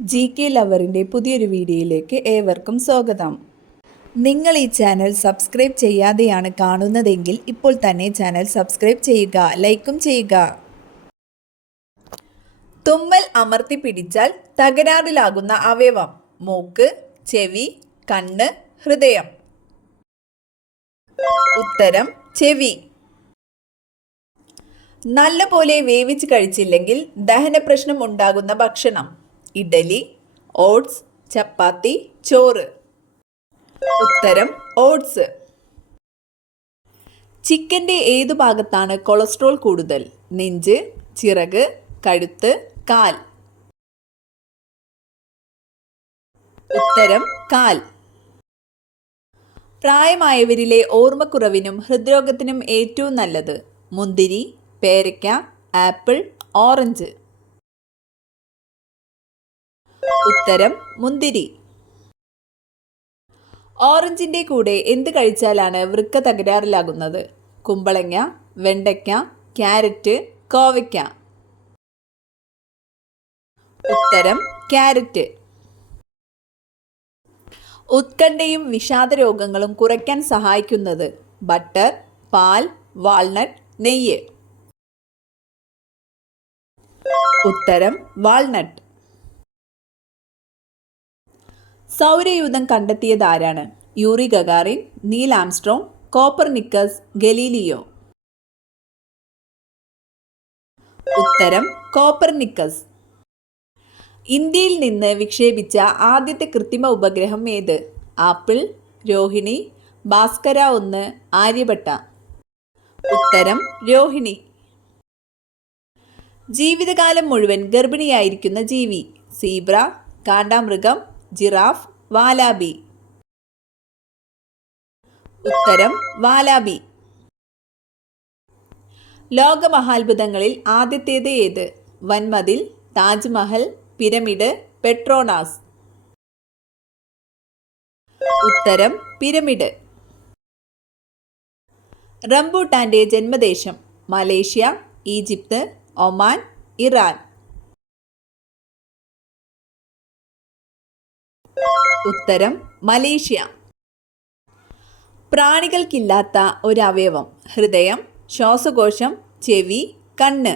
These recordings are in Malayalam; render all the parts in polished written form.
GK ലവറിൻ്റെ പുതിയൊരു വീഡിയോയിലേക്ക് ഏവർക്കും സ്വാഗതം. നിങ്ങൾ ഈ ചാനൽ സബ്സ്ക്രൈബ് ചെയ്യാതെയാണ് കാണുന്നതെങ്കിൽ ഇപ്പോൾ തന്നെ ചാനൽ സബ്സ്ക്രൈബ് ചെയ്യുക, ലൈക്കും ചെയ്യുക. തുമ്മൽ അമർത്തി പിടിച്ചാൽ തകരാറിലാകുന്ന അവയവം: മൂക്ക്, ചെവി, കണ്ണ്, ഹൃദയം. ഉത്തരം ചെവി. നല്ലപോലെ വേവിച്ച് കഴിച്ചില്ലെങ്കിൽ ദഹനപ്രശ്നം ഉണ്ടാകുന്ന ഭക്ഷണം: ഇഡലി, ഓട്സ്, ചപ്പാത്തി, ചോറ്. ഉത്തരം ഓട്സ്. ചിക്കൻ്റെ ഏതു ഭാഗത്താണ് കൊളസ്ട്രോൾ കൂടുതൽ? നെഞ്ച്, ചിറക്, കഴുത്ത്, കാൽ. ഉത്തരം കാൽ. പ്രായമായവരിലെ ഓർമ്മക്കുറവിനും ഹൃദ്രോഗത്തിനും ഏറ്റവും നല്ലത്: മുന്തിരി, പേരയ്ക്ക, ആപ്പിൾ, ഓറഞ്ച്. ഉത്തരം മുന്തിരി. ഓറഞ്ചിൻ്റെ കൂടെ എന്ത് കഴിച്ചാലാണ് വൃക്ക തകരാറിലാകുന്നത്? കുമ്പളങ്ങ, വെണ്ടയ്ക്ക, ക്യാരറ്റ്, കോവയ്ക്ക. ഉത്തരം ക്യാരറ്റ്. ഉത്കണ്ഠയും വിഷാദരോഗങ്ങളും കുറയ്ക്കാൻ സഹായിക്കുന്നത്: ബട്ടർ, പാൽ, വാൾനട്ട്, നെയ്യ്. ഉത്തരം വാൾനട്ട്. സൗരയൂഥം കണ്ടെത്തിയത് ആരാണ്? Yuri Gagarin, Neil Armstrong, Copernicus, Galileo. ഉത്തരം കോപ്പർനിക്കസ്. ഇന്ത്യയിൽ നിന്ന് വിക്ഷേപിച്ച ആദ്യത്തെ കൃത്രിമ ഉപഗ്രഹം ഏത്? ആപ്പിൾ, രോഹിണി, ഭാസ്കര 1, ആര്യഭട്ട. ഉത്തരം രോഹിണി. ജീവിതകാലം മുഴുവൻ ഗർഭിണിയായിരിക്കുന്ന ജീവി: സീബ്ര, കാണ്ടാമൃഗം, ജിറാഫ്, വാലാബി. ഉത്തരം വാലാബി. ലോകമഹാത്ഭുതങ്ങളിൽ ആദ്യത്തേത് ഏത്? വൻമതിൽ, താജ്മഹൽ, പിരമിഡ്, പെട്രോണാസ്. ഉത്തരം പിരമിഡ്. റംബൂട്ടാന്റെ ജന്മദേശം: മലേഷ്യ, ഈജിപ്ത്, ഒമാൻ, ഇറാൻ. ഉത്തരം മലേഷ്യ. പ്രാണികൾക്കില്ലാത്ത ഒരവയവം: ഹൃദയം, ശ്വാസകോശം, ചെവി, കണ്ണ്.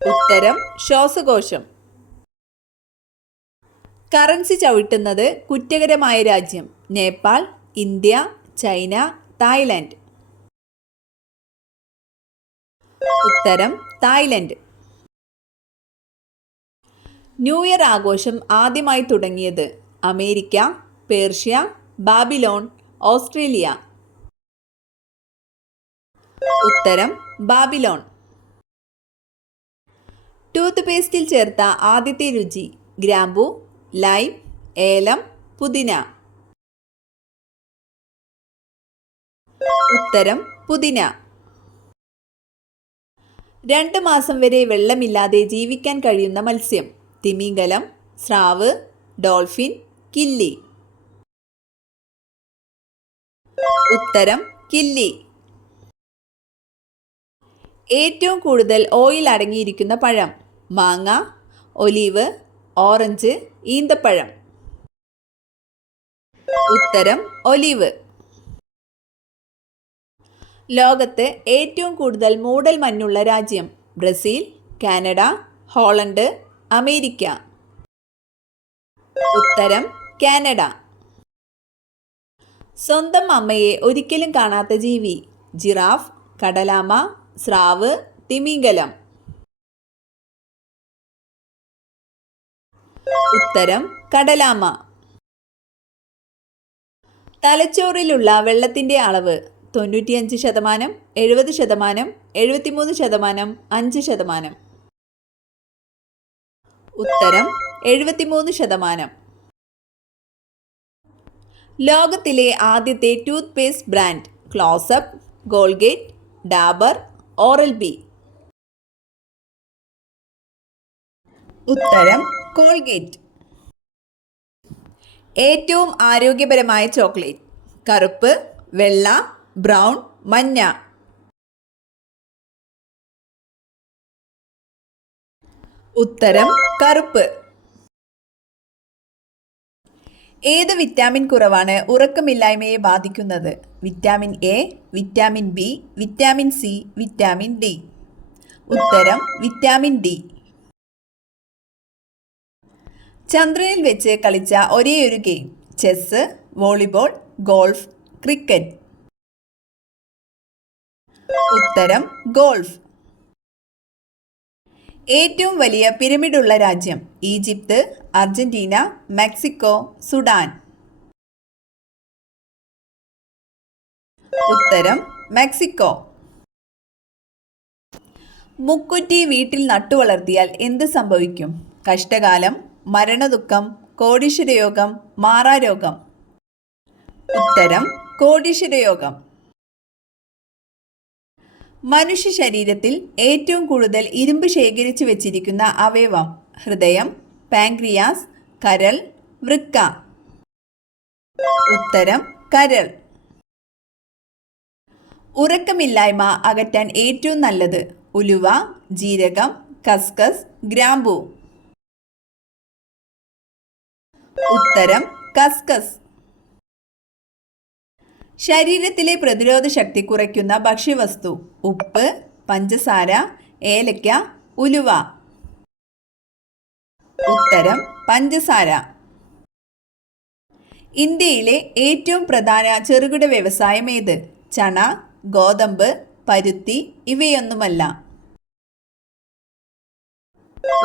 ഉത്തരം ശ്വാസകോശം. കറൻസി ചവിട്ടുന്നത് കുറ്റകരമായ രാജ്യം: നേപ്പാൾ, ഇന്ത്യ, ചൈന, തായ്ലൻഡ്. ഉത്തരം തായ്ലൻഡ്. ന്യൂ ഇയർ ആഘോഷം ആദ്യമായി തുടങ്ങിയത്: അമേരിക്ക, പേർഷ്യ, ബാബിലോൺ, ഓസ്ട്രേലിയ. ഉത്തരം ബാബിലോൺ. ടൂത്ത് പേസ്റ്റിൽ ചേർത്ത ആദ്യത്തെ രുചി: ഗ്രാമ്പൂ, ലൈം, ഏലം, പുതിന. ഉത്തരം പുതിന. 2 മാസം വരെ വെള്ളമില്ലാതെ ജീവിക്കാൻ കഴിയുന്ന മത്സ്യം: തിമിംഗലം, സ്രാവ്, ഡോൾഫിൻ, കില്ലി. ഉത്തരം കില്ലി. ഏറ്റവും കൂടുതൽ ഓയിൽ അടങ്ങിയിരിക്കുന്ന പഴം: മാങ്ങ, ഒലീവ്, ഓറഞ്ച്, ഈന്തപ്പഴം. ഉത്തരം ഒലീവ്. ലോകത്ത് ഏറ്റവും കൂടുതൽ മൂടൽ മഞ്ഞുള്ള രാജ്യം: ബ്രസീൽ, കാനഡ, ഹോളണ്ട്, അമേരിക്ക. ഉത്തരം കാനഡ. സ്വന്തം അമ്മയെ ഒരിക്കലും കാണാത്ത ജീവി: ജിറാഫ്, കടലാമ, സ്രാവ്, തിമിംഗലം. ഉത്തരം കടലാമ. തലച്ചോറിലുള്ള വെള്ളത്തിൻ്റെ അളവ്: 95%, 70%, 73%, 5%. ഉത്തരം 73%. ലോകത്തിലെ ആദ്യത്തെ tooth paste brand: close-up, Colgate, Dabur, oral B. ഉത്തരം കോൾഗേറ്റ്. ഏറ്റവും ആരോഗ്യപരമായ ചോക്ലേറ്റ്: കറുപ്പ്, വെള്ള, ബ്രൗൺ, മഞ്ഞ. ഉത്തരം കറുപ്പ്. ഏത് വിറ്റാമിൻ കുറവാണ് ഉറക്കമില്ലായ്മയെ ബാധിക്കുന്നത്? Vitamin A, vitamin B, vitamin C, vitamin D. ഉത്തരം വിറ്റാമിൻ ഡി. ചന്ദ്രനിൽ വെച്ച് കളിച്ച ഒരേയൊരു game? Chess, volleyball, golf, cricket. ഉത്തരം ഗോൾഫ്. ഏറ്റവും വലിയ പിരമിഡുള്ള രാജ്യം? Egypt, Argentina, Mexico, Sudan. ഉത്തരം മെക്സിക്കോ. മുക്കുറ്റി വീട്ടിൽ നട്ടുവളർത്തിയാൽ എന്ത് സംഭവിക്കും? കഷ്ടകാലം, മരണദുഃഖം, കോടീശ്വരയോഗം, മാറാരോഗം. ഉത്തരം കോടീശ്വരയോഗം. മനുഷ്യ ശരീരത്തിൽ ഏറ്റവും കൂടുതൽ ഇരുമ്പ് ശേഖരിച്ചു വെച്ചിരിക്കുന്ന അവയവം? ഹൃദയം, പാൻക്രിയാസ്, കരൾ, വൃക്ക. ഉത്തരം കരൾ. ഉറക്കമില്ലായ്മ അകറ്റാൻ ഏറ്റവും നല്ലത്? ഉലുവ, ജീരകം, കസ്കസ്, ഗ്രാമ്പൂ. ഉത്തരം കസ്കസ്. ശരീരത്തിലെ പ്രതിരോധ ശക്തി കുറയ്ക്കുന്ന ഭക്ഷ്യവസ്തു? ഉപ്പ്, പഞ്ചസാര, ഏലക്ക, ഉലുവ. ഉത്തരം പഞ്ചസാര. ഇന്ത്യയിലെ ഏറ്റവും പ്രധാന ചെറുകിട വ്യവസായം ഏത്? ചണ, ഗോതമ്പ്, പരുത്തി, ഇവയൊന്നുമല്ല.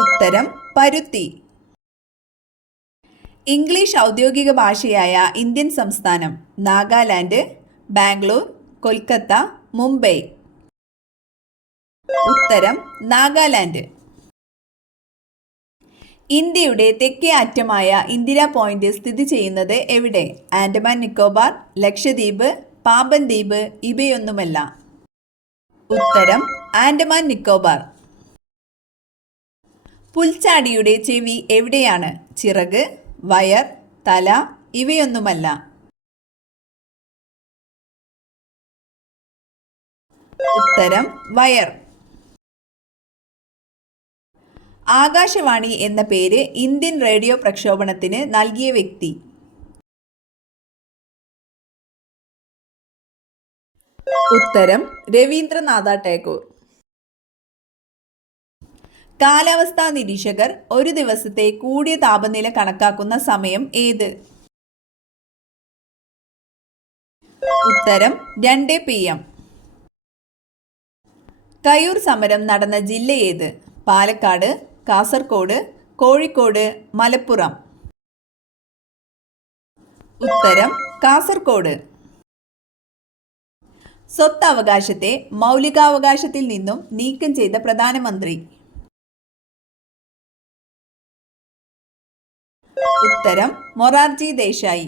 ഉത്തരം പരുത്തി. ഇംഗ്ലീഷ് ഔദ്യോഗിക ഭാഷയായ ഇന്ത്യൻ സംസ്ഥാനം? നാഗാലാൻഡ്, ബാംഗ്ലൂർ, കൊൽക്കത്ത, മുംബൈ. ഉത്തരം നാഗാലാൻഡ്. ഇന്ത്യയുടെ തെക്കേ അറ്റമായ ഇന്ദിരാ പോയിന്റ് സ്ഥിതി ചെയ്യുന്നത് എവിടെ? ആൻഡമാൻ നിക്കോബാർ, ലക്ഷദ്വീപ്, പാമ്പൻ ദ്വീപ്, ഇവയൊന്നുമല്ല. ഉത്തരം ആൻഡമാൻ നിക്കോബാർ. പുൽച്ചാടിയുടെ ചെവി എവിടെയാണ്? ചിറക്, വയർ, തല, ഇവയൊന്നുമല്ല. ഉത്തരം വയർ. ആകാശവാണി എന്ന പേര് ഇന്ത്യൻ റേഡിയോ പ്രക്ഷേപണത്തിന് നൽകിയ വ്യക്തി? ഉത്തരം രവീന്ദ്രനാഥ ടാഗോർ. കാലാവസ്ഥാ നിരീക്ഷകർ ഒരു ദിവസത്തെ കൂടിയ താപനില കണക്കാക്കുന്ന സമയം ഏത്? ഉത്തരം 2 PM. കയ്യൂർ സമരം നടന്ന ജില്ല ഏത്? പാലക്കാട്, കാസർഗോഡ്, കോഴിക്കോട്, മലപ്പുറം. ഉത്തരം കാസർഗോഡ്. സ്വത്തവകാശത്തെ മൗലികാവകാശത്തിൽ നിന്നും നീക്കം ചെയ്ത പ്രധാനമന്ത്രി? ഉത്തരം മൊറാർജി ദേശായി.